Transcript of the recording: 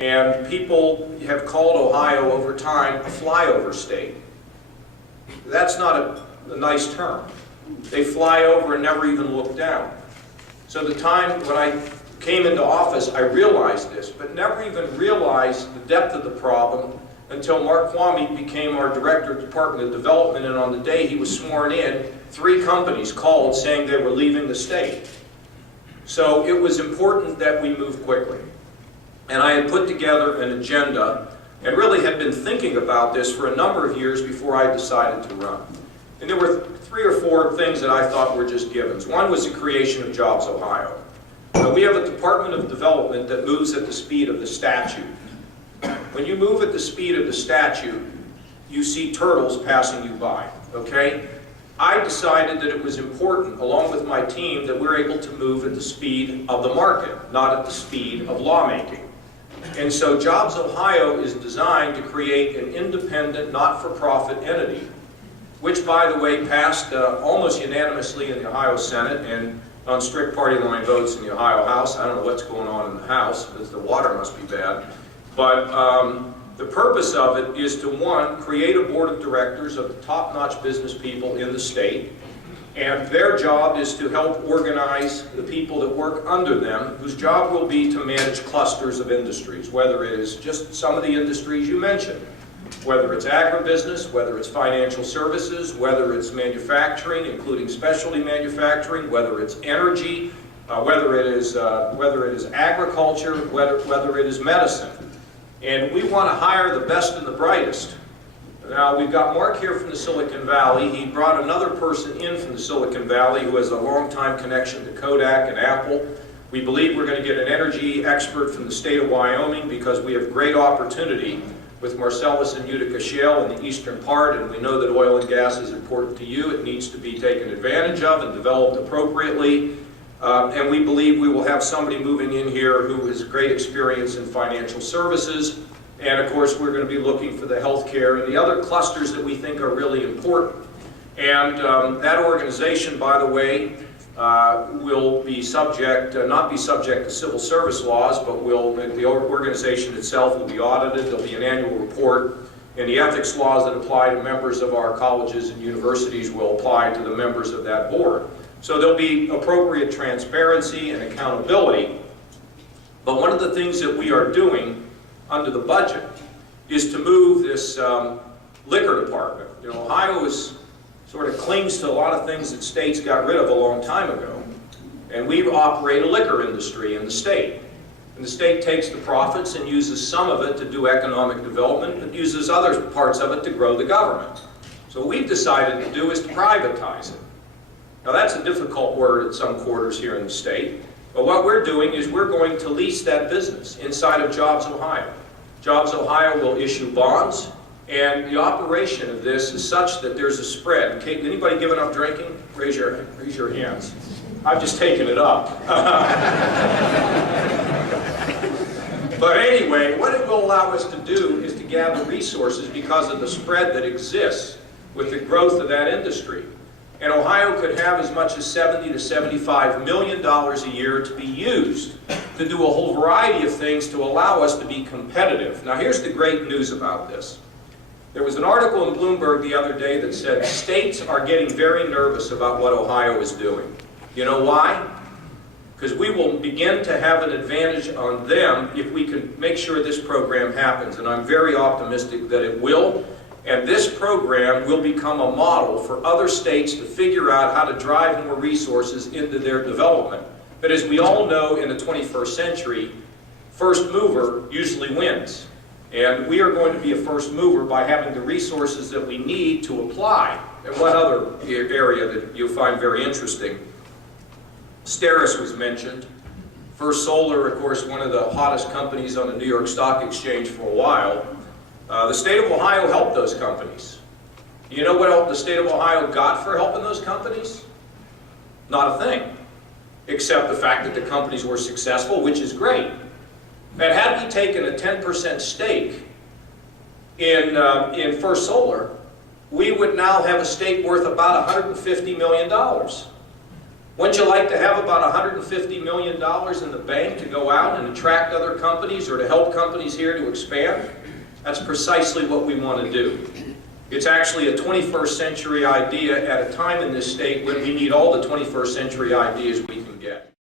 And people have called Ohio over time a flyover state. That's not a nice term. They fly over and never even look down. So the time when I came into office, I realized this, but never even realized the depth of the problem until Mark Kwame became our Director of Department of Development, and on the day he was sworn in, 3 companies called saying they were leaving the state. So it was important that we move quickly. And I had put together an agenda and really had been thinking about this for a number of years before I decided to run. And there were 3 or 4 things that I thought were just givens. One was the creation of JobsOhio. We have a Department of Development that moves at the speed of the statute. When you move at the speed of the statute, you see turtles passing you by, okay? I decided that it was important, along with my team, that we're able to move at the speed of the market, not at the speed of lawmaking. And so JobsOhio is designed to create an independent, not-for-profit entity, which, by the way, passed almost unanimously in the Ohio Senate and on strict party line votes in the Ohio House. I don't know what's going on in the House, because the water must be bad. But the purpose of it is to, 1, create a board of directors of the top-notch business people in the state, and their job is to help organize the people that work under them, whose job will be to manage clusters of industries, whether it is just some of the industries you mentioned, whether it's agribusiness, whether it's financial services, whether it's manufacturing, including specialty manufacturing, whether it's energy, whether it is agriculture, whether it is medicine. And we want to hire the best and the brightest. Now, we've got Mark here from the Silicon Valley. He brought another person in from the Silicon Valley who has a long-time connection to Kodak and Apple. We believe we're going to get an energy expert from the state of Wyoming because we have great opportunity with Marcellus and Utica Shale in the eastern part, and we know that oil and gas is important to you. It needs to be taken advantage of and developed appropriately. And we believe we will have somebody moving in here who has great experience in financial services. And of course, we're going to be looking for the healthcare and the other clusters that we think are really important. And that organization, by the way, will be subject, not be subject to civil service laws, but the organization itself will be audited. There'll be an annual report, and the ethics laws that apply to members of our colleges and universities will apply to the members of that board. So there'll be appropriate transparency and accountability. But one of the things that we are doing under the budget is to move this liquor department. You know, Ohio sort of clings to a lot of things that states got rid of a long time ago. And we operate a liquor industry in the state. And the state takes the profits and uses some of it to do economic development, but uses other parts of it to grow the government. So what we've decided to do is to privatize it. Now that's a difficult word at some quarters here in the state, but what we're doing is we're going to lease that business inside of JobsOhio. JobsOhio will issue bonds, and the operation of this is such that there's a spread. Okay, anybody given up drinking? Raise your hands. I've just taken it up. But anyway, what it will allow us to do is to gather resources because of the spread that exists with the growth of that industry. And Ohio could have as much as $70 to $75 million a year to be used to do a whole variety of things to allow us to be competitive. Now here's the great news about this. There was an article in Bloomberg the other day that said states are getting very nervous about what Ohio is doing. You know why? Because we will begin to have an advantage on them if we can make sure this program happens. And I'm very optimistic that it will. And this program will become a model for other states to figure out how to drive more resources into their development. But as we all know, in the 21st century, first mover usually wins. And we are going to be a first mover by having the resources that we need to apply. And one other area that you'll find very interesting, Steris was mentioned. First Solar, of course, one of the hottest companies on the New York Stock Exchange for a while. The state of Ohio helped those companies. You know what the state of Ohio got for helping those companies? Not a thing, except the fact that the companies were successful, which is great. And had we taken a 10% stake in First Solar, we would now have a stake worth about $150 million. Wouldn't you like to have about $150 million in the bank to go out and attract other companies or to help companies here to expand? That's precisely what we want to do. It's actually a 21st century idea at a time in this state when we need all the 21st century ideas we can get.